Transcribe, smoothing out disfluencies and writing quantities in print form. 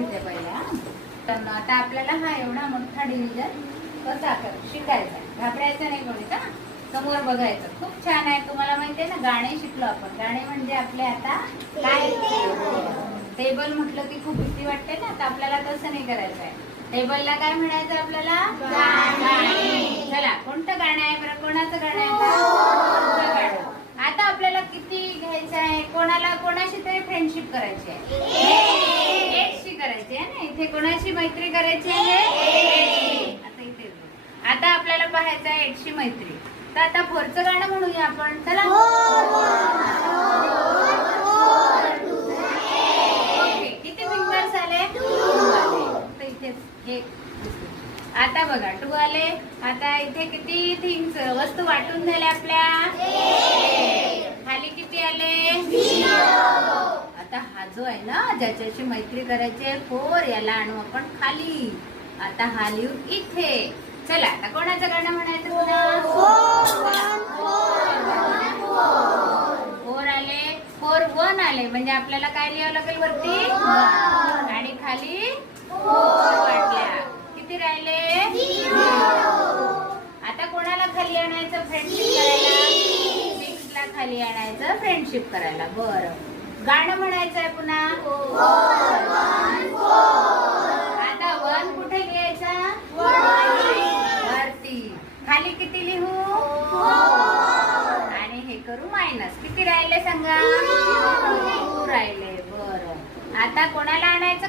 घेते पहिला. तर आता आपल्याला हा एवढा मोठा डिव्हिजन कसा शिकायचा, घाबरायचं नाही कोणी का, समोर बघायचं. खूप छान आहे. तुम्हाला माहितीये ना गाणे शिकलो आपण. गाणे म्हणजे आपले आता काय, टेबल म्हटलं की खूप भीती वाटते ना, तर आपल्याला तसं नाही करायचं आहे. टेबलला काय म्हणायचं आपल्याला, गाणे. चला कोणतं गाणं आहे बरं, कोणाचं गाणं आहे? आता आपल्याला किती घ्यायचं आहे, कोणाला कोणाशी तरी फ्रेंडशिप करायची आहे, एटशी करायची आहे ना. इथे कोणाशी मैत्री करायची आहे, आता इथे. आता आपल्याला पाहायचं आहे एटशी मैत्री. तर आता फोरचं गाणं म्हणूया आपण. चला किती फिंगर्स आले, तर इथे एक. आता बघा 2 आले. आता इथे किती थिंग्स वस्तू वाटून झाल्या आपल्या, खाली किती आले, 0. आता हा जो आहे ना ज्याच्याशी मैत्री करायची आहे 4, याला आणू आपण खाली. आता हा लिहू इथे. चला आता कोणाचं गाणं म्हणायचं पुन्हा, 4 आले, 4 1 आले, म्हणजे आपल्याला काय लिहावं लागेल वरती, आणि खाली 4 वाटल्या. किती राहिले, 0. आता कोणाला खाली आणायचं, फ्रेंडशिप करायला, 6 ला खाली आणायचं फ्रेंडशिप करायला. बरं, गाणं म्हणायचं आहे पुन्हा, 4 1 4. आता 1 कुठे लिहायचा, वरती. खाली किती लिहू, 4. आणि हे करू मायनस. किती राहिले सांगा, 2 राहिले. बरं, आता कोणाला आणायचं